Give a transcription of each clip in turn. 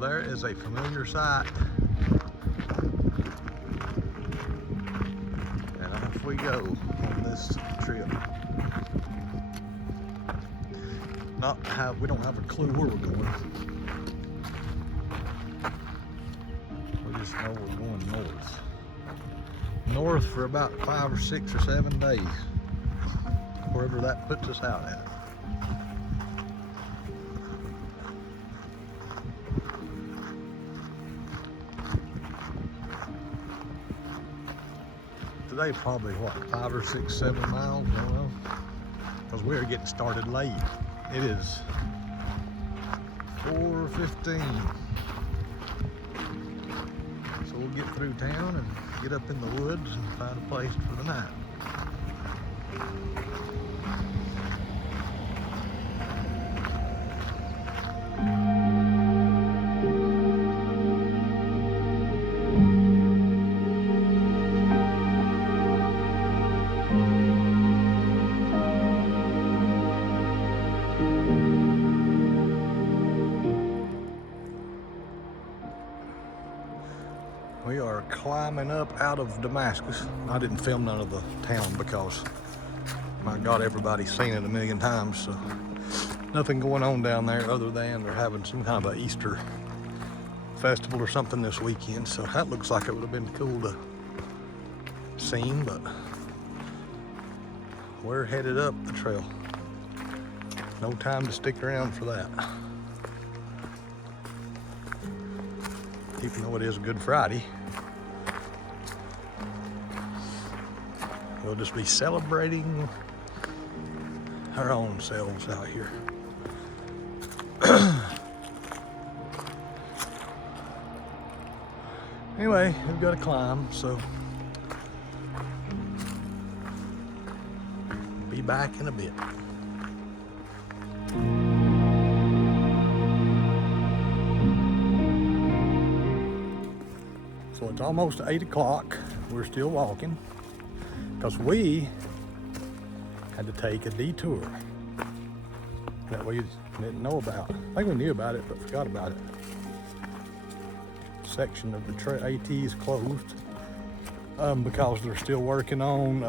Well, there is a familiar sight. And off we go on this trip. We don't have a clue where we're going. We just know we're going north. North for about 5 or 6 or 7 days. Wherever that puts us out at. Today probably what, 5 or 6, 7 miles, I don't know. Because we're getting started late. It is 4:15. So we'll get through town and get up in the woods and find a place for the night. We are climbing up out of Damascus. I didn't film none of the town because, my God, everybody's seen it a million times, so nothing going on down there other than they're having some kind of an Easter festival or something this weekend, so that looks like it would have been cool to see, but we're headed up the trail. No time to stick around for that. Even though it is Good Friday, we'll just be celebrating our own selves out here. Anyway, we've got to climb, so be back in a bit. So it's almost 8 o'clock. We're still walking because we had to take a detour that we didn't know about. I think we knew about it, but forgot about it. Section of the AT is closed because they're still working on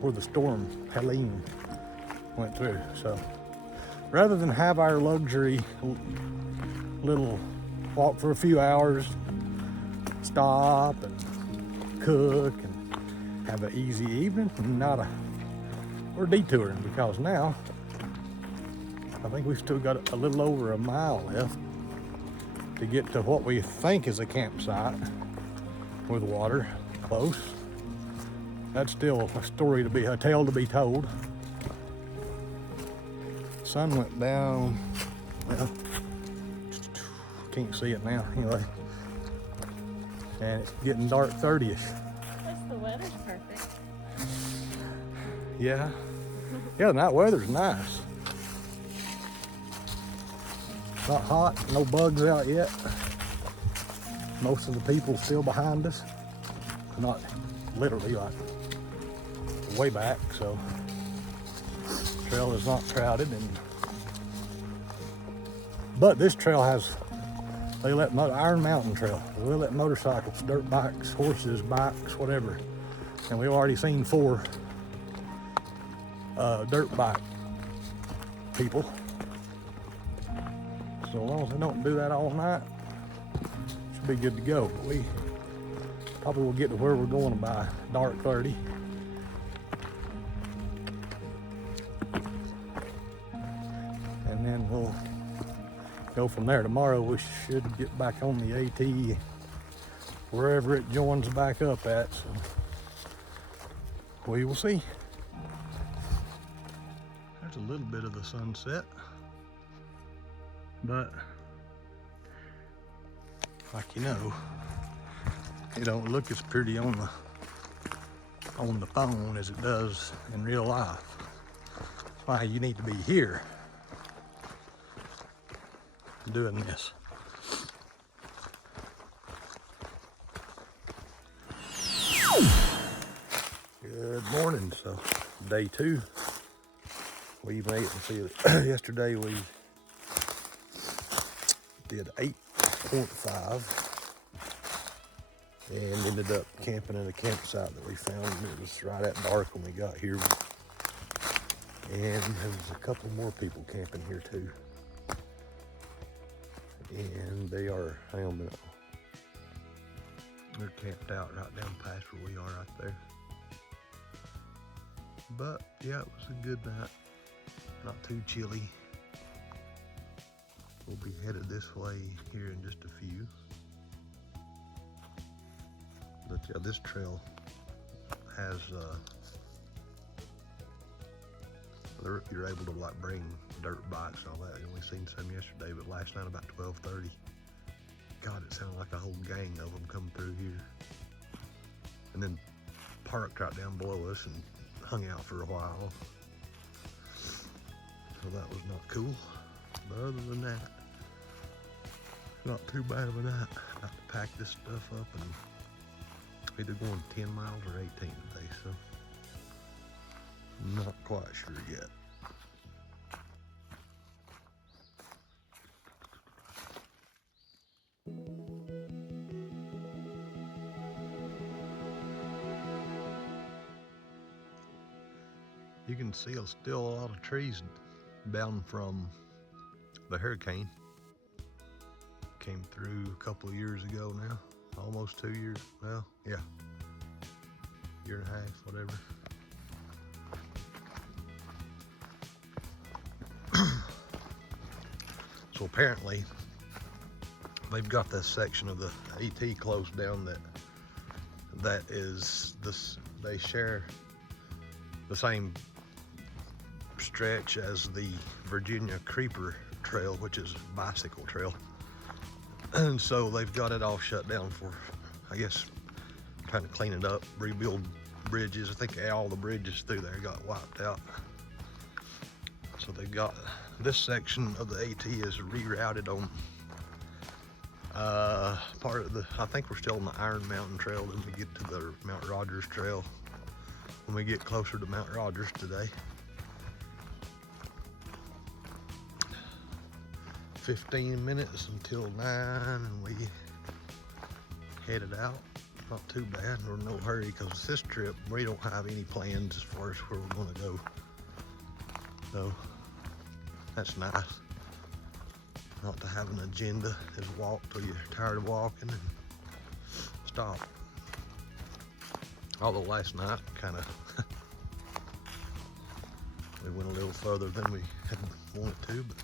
where the storm Helene went through. So rather than have our luxury little walk for a few hours, stop and cook and have an easy evening, we're detouring because now I think we've still got a little over a mile left to get to what we think is a campsite with water close. That's still a tale to be told. Sun went down, well, can't see it now anyway, and it's getting dark 30ish. The weather's perfect. Yeah, that weather's nice. Not hot, no bugs out yet. Most of the people still behind us, not literally, like way back, so the trail is not crowded. But this trail has, Iron Mountain Trail, they let motorcycles, dirt bikes, horses, bikes, whatever. And we've already seen 4 dirt bike people. So as long as they don't do that all night, should be good to go. But we probably will get to where we're going by dark 30. And then we'll go from there. Tomorrow we should get back on the AT wherever it joins back up at, so we will see. There's a little bit of the sunset, but like you know, it don't look as pretty on the phone as it does in real life. That's why you need to be here doing this. Good morning. So day 2. We made it. See, yesterday we did 8.5 and ended up camping at a campsite that we found. It was right at dark when we got here. And there was a couple more people camping here too. And they are, hang on a minute. They're camped out right down past where we are right there. But yeah, it was a good night. Not too chilly. We'll be headed this way here in just a few. But yeah, this trail has, you're able to like bring dirt bikes and all that. I only seen some yesterday, but last night about 12:30. God, it sounded like a whole gang of them coming through here. And then parked right down below us and hung out for a while. So that was not cool. But other than that, not too bad of a night. Got to pack this stuff up and either going 10 miles or 18 today, so I'm not quite sure yet. You can see still a lot of trees down from the hurricane. Came through a couple of years ago now, almost 2 years. Well, yeah, year and a half, whatever. So apparently they've got this section of the AT closed down that is this. They share the same stretch as the Virginia Creeper Trail, which is a bicycle trail. And so they've got it all shut down for, I guess, trying to clean it up, rebuild bridges. I think all the bridges through there got wiped out. So they've got this section of the AT is rerouted on part of the, I think we're still on the Iron Mountain Trail. Then we get to the Mount Rogers Trail when we get closer to Mount Rogers today. 15 minutes until 9 and we headed out. Not too bad, we're in no hurry because this trip we don't have any plans as far as where we're going to go. So that's nice. Not to have an agenda, just walk till you're tired of walking and stop. Although last night kind of we went a little further than we had wanted to, but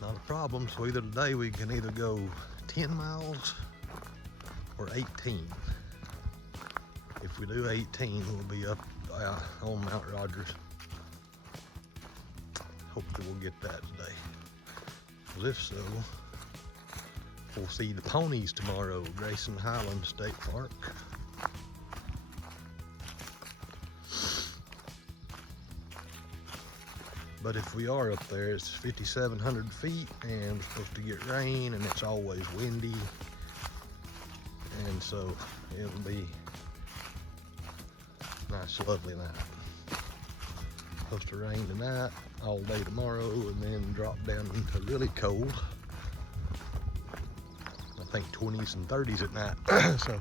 not a problem. So either today we can either go 10 miles or 18. If we do 18, we'll be up on Mount Rogers. Hopefully we'll get that today. Because if so, we'll see the ponies tomorrow, Grayson Highland State Park. But if we are up there, it's 5,700 feet and we're supposed to get rain and it's always windy. And so it'll be a nice, lovely night. Supposed to rain tonight, all day tomorrow, and then drop down into really cold. I think 20s and 30s at night. So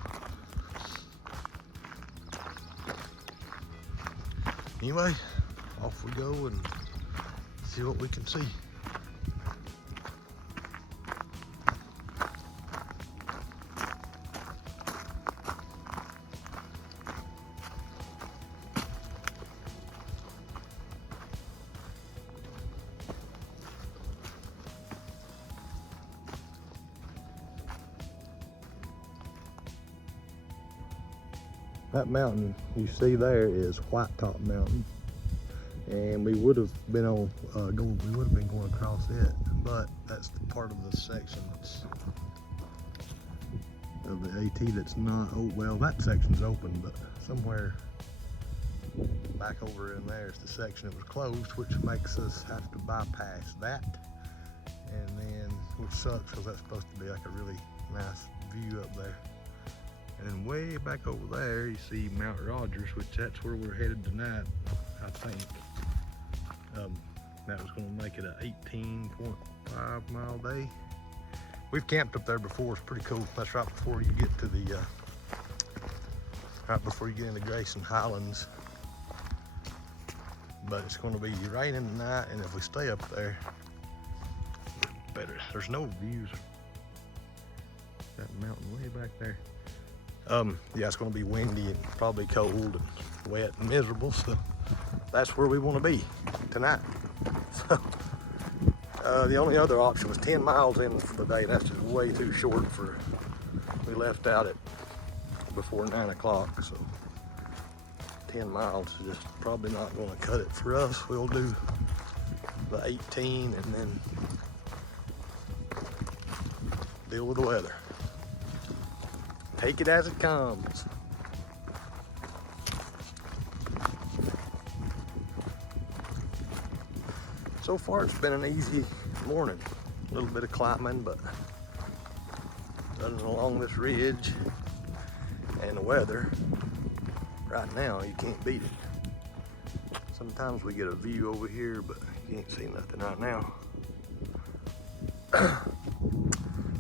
anyway, off we go and see what we can see. That mountain you see there is White Top Mountain, and we would have been on we would have been going across it, but that's the part of the section that's of the AT that's not. Oh well, that section's open, but somewhere back over in there is the section that was closed, which makes us have to bypass that, and then which sucks because that's supposed to be like a really nice view up there. And then way back over there, you see Mount Rogers, which that's where we're headed tonight, I think. That was going to make it an 18.5 mile day. We've camped up there before. It's pretty cool. That's right before you get to the, right before you get into Grayson Highlands. But it's going to be raining tonight, and if we stay up there, better. There's no views. That mountain way back there. Yeah, it's going to be windy and probably cold and wet and miserable. So that's where we want to be tonight. So the only other option was 10 miles in for the day. That's just way too short for. We left out at before 9 o'clock, so 10 miles is just probably not going to cut it for us. We'll do the 18 and then deal with the weather. Take it as it comes. So far it's been an easy morning. A little bit of climbing, but running along this ridge and the weather, right now you can't beat it. Sometimes we get a view over here, but you can't see nothing right now.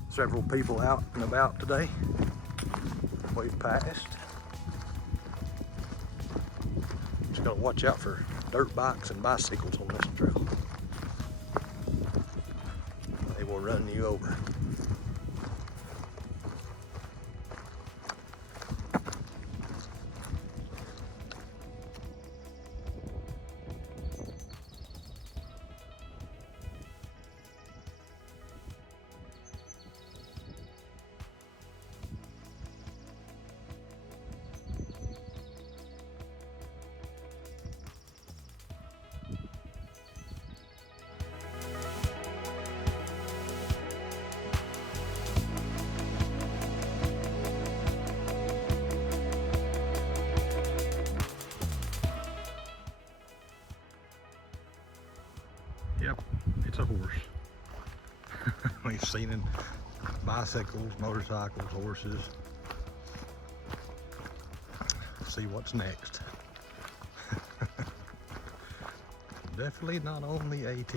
Several people out and about today. We've passed. Just gotta watch out for dirt bikes and bicycles on this trail. They will run you over. Yep, it's a horse. We've seen it. Bicycles, motorcycles, horses. See what's next. Definitely not on the AT.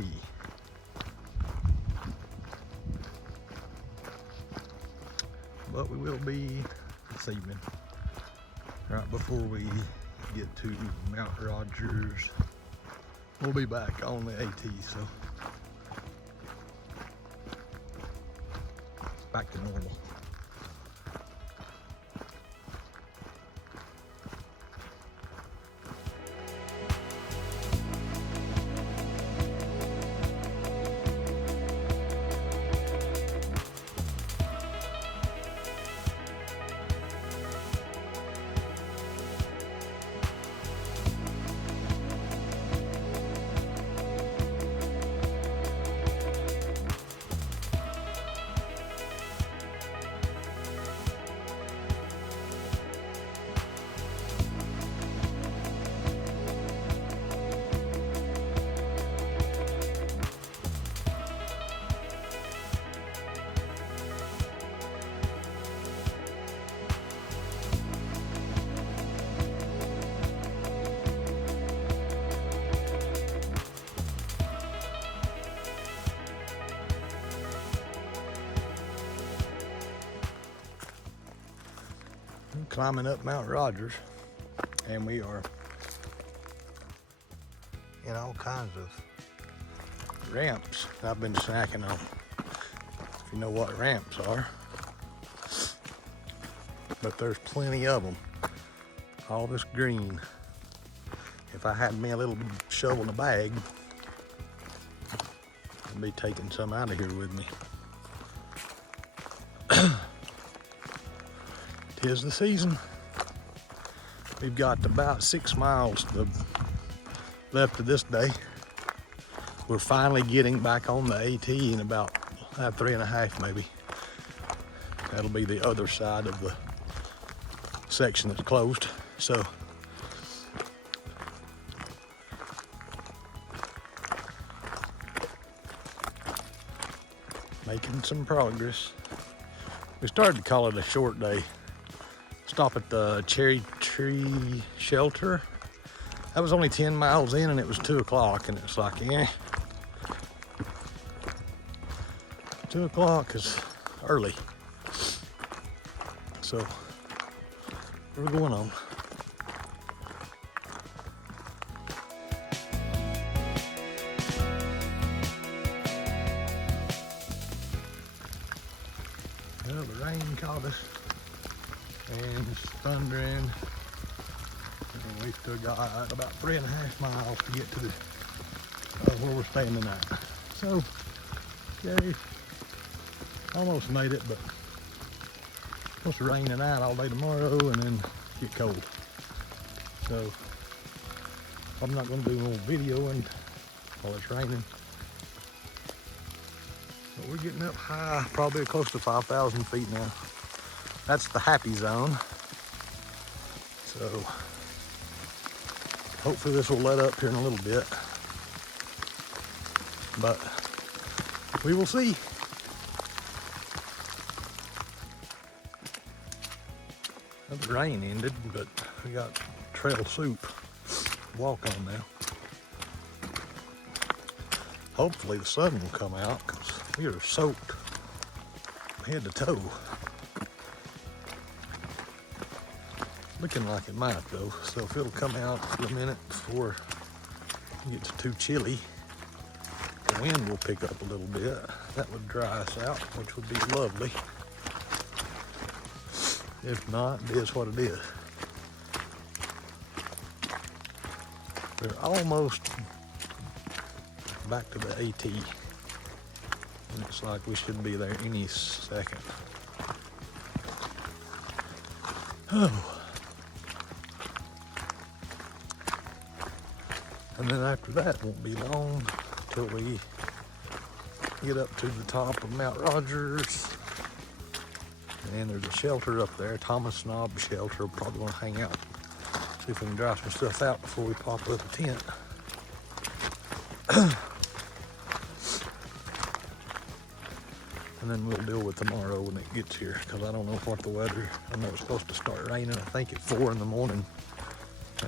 But we will be this evening, right before we get to Mount Rogers. We'll be back on the AT, so back to normal. Climbing up Mount Rogers, and we are in all kinds of ramps I've been snacking on. If you know what ramps are, but there's plenty of them. All this green. If I had me a little shovel in a bag, I'd be taking some out of here with me. Tis the season. We've got about 6 miles left of this day. We're finally getting back on the AT in about 3.5 maybe. That'll be the other side of the section that's closed. So making some progress. We started to call it a short day. Stop at the Cherry Tree Shelter. That was only 10 miles in and it was 2 o'clock, and it's like, 2 o'clock is early. So we're going on. Well, the rain caught us and it's thundering. And we still got about 3.5 miles to get to the where we're staying tonight. So, yay, almost made it, but it's supposed to rain tonight all day tomorrow and then get cold. So, I'm not going to do no videoing while it's raining. But we're getting up high, probably close to 5,000 feet now. That's the happy zone. So, hopefully this will let up here in a little bit. But we will see. The rain ended, but we got trail soup to walk on now. Hopefully the sun will come out because we are soaked head to toe. Looking like it might though, so if it'll come out for a minute before it gets too chilly, the wind will pick up a little bit. That would dry us out, which would be lovely. If not, it is what it is. We're almost back to the AT. And it's like we should be there any second. Oh. And then after that, won't be long till we get up to the top of Mount Rogers. And there's a shelter up there, Thomas Snob Shelter. We're probably gonna hang out, see if we can dry some stuff out before we pop up a tent. And then we'll deal with tomorrow when it gets here, because I don't know what the weather, I know it's supposed to start raining, I think at 4 in the morning,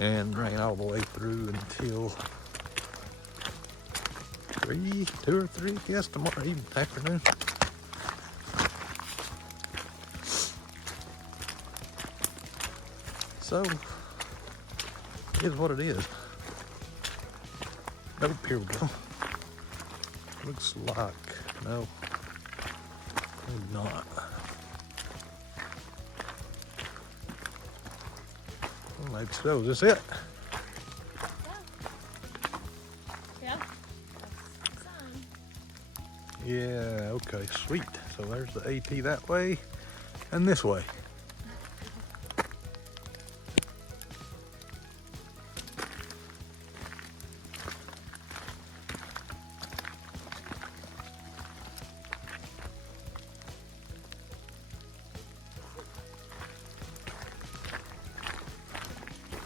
and rain all the way through until 2 or 3, yes, tomorrow afternoon. So, it is what it is. Nope, here we go. Looks like, no, maybe not. Well, maybe so, is this it? Yeah. That's the sun. Yeah, okay, sweet. So there's the AT that way and this way.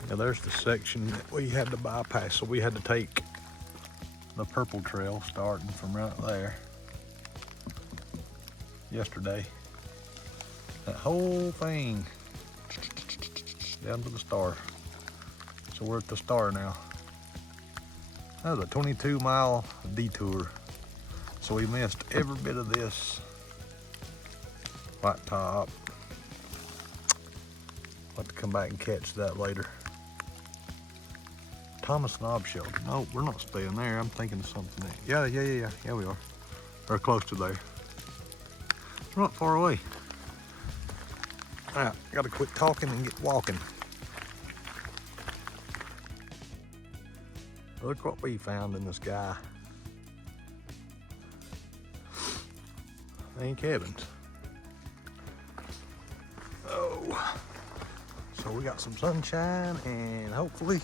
Now there's the section that we had to bypass, so we had to take the purple trail starting from right there yesterday. That whole thing down to the star. So we're at the star now. That was a 22-mile detour. So we missed every bit of this white top. I'll have to come back and catch that later. Thomas Knob Shelter. No, we're not staying there. I'm thinking of something else. Yeah, we are. Or close to there. It's not far away. All right, gotta quit talking and get walking. Look what we found in the sky. Ain't cabins. Oh. So we got some sunshine and hopefully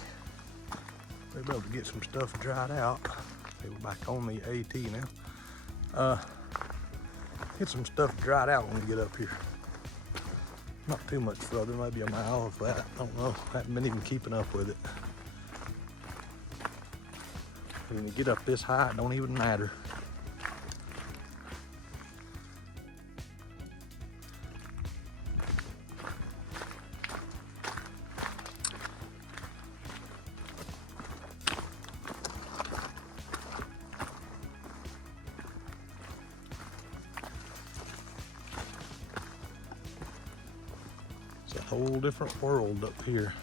we'll be able to get some stuff dried out. Okay, we're back on the AT now. Get some stuff dried out when we get up here. Not too much further, maybe a mile of that. I don't know. I haven't been even keeping up with it. When you get up this high, it don't even matter. Whole different world up here.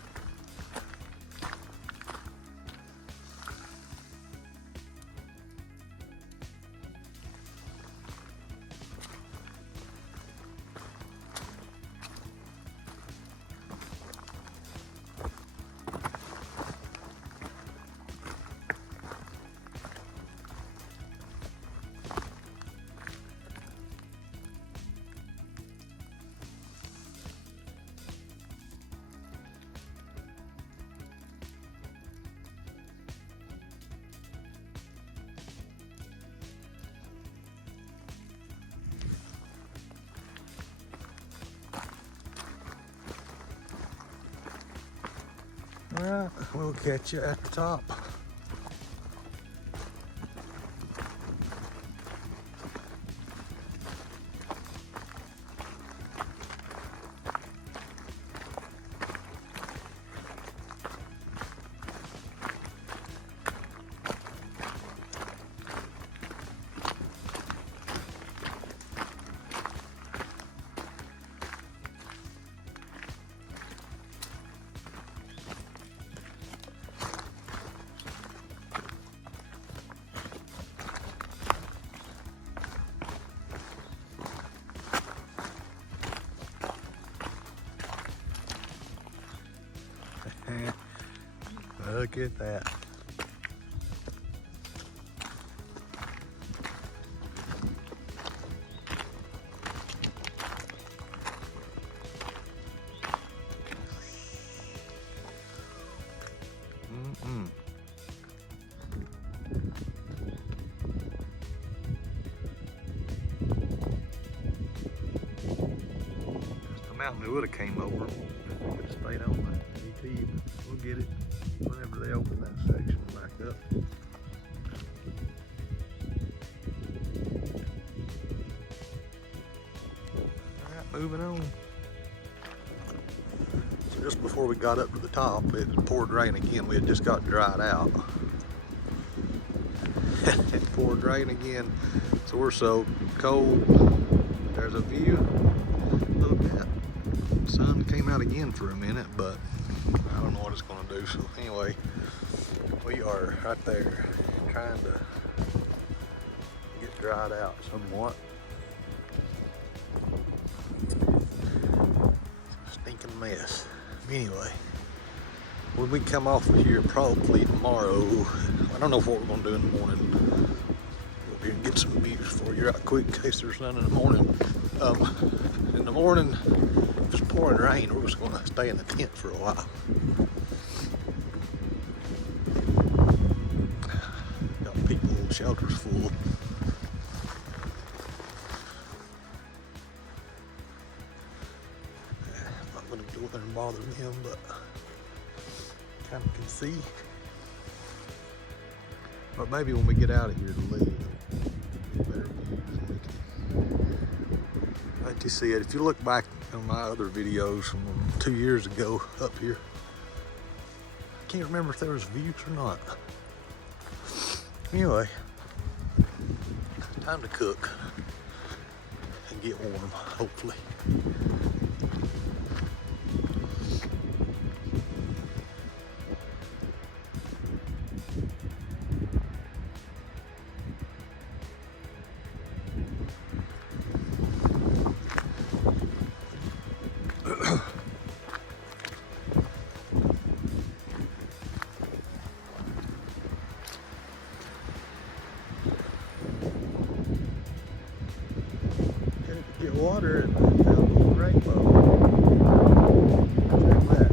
All right, we'll catch you at the top. Look at that. Just a mountain we would have came over. Could have stayed on the AT, but we'll get it whenever they open that section back up. Alright, moving on. So just before we got up to the top, it poured rain again. We had just got dried out. It poured rain again, so we're so cold. There's a view. Look at that. Sun came out again for a minute, but I don't know what it's going to do. So anyway, we are right there trying to get dried out somewhat. Stinking mess. Anyway, when we come off of here probably tomorrow, I don't know what we're going to do in the morning. We'll be and get some views for you right quick in case there's none in the morning. In the morning, if it's pouring rain, we're just going to stay in the tent for a while. Got people, shelters full. I'm not going to go there and bother them, but kind of can see. But maybe when we get out of here to leave, better views. Let you see it. If you look back on my other videos from 2 years ago up here, I can't remember if there was views or not. Anyway, time to cook and get warm, hopefully. Get water and found a little rainbow. Check that.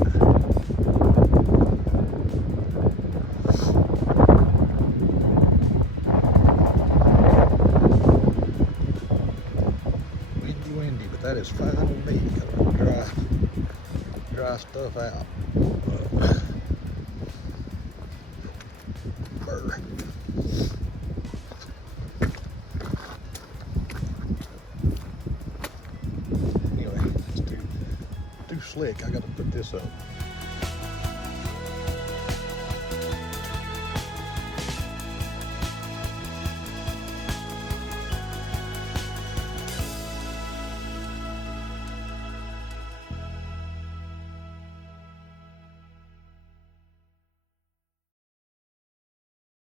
Windy, but that is fine with me because I'm gonna dry stuff out. Burr. Slick. I gotta put this up.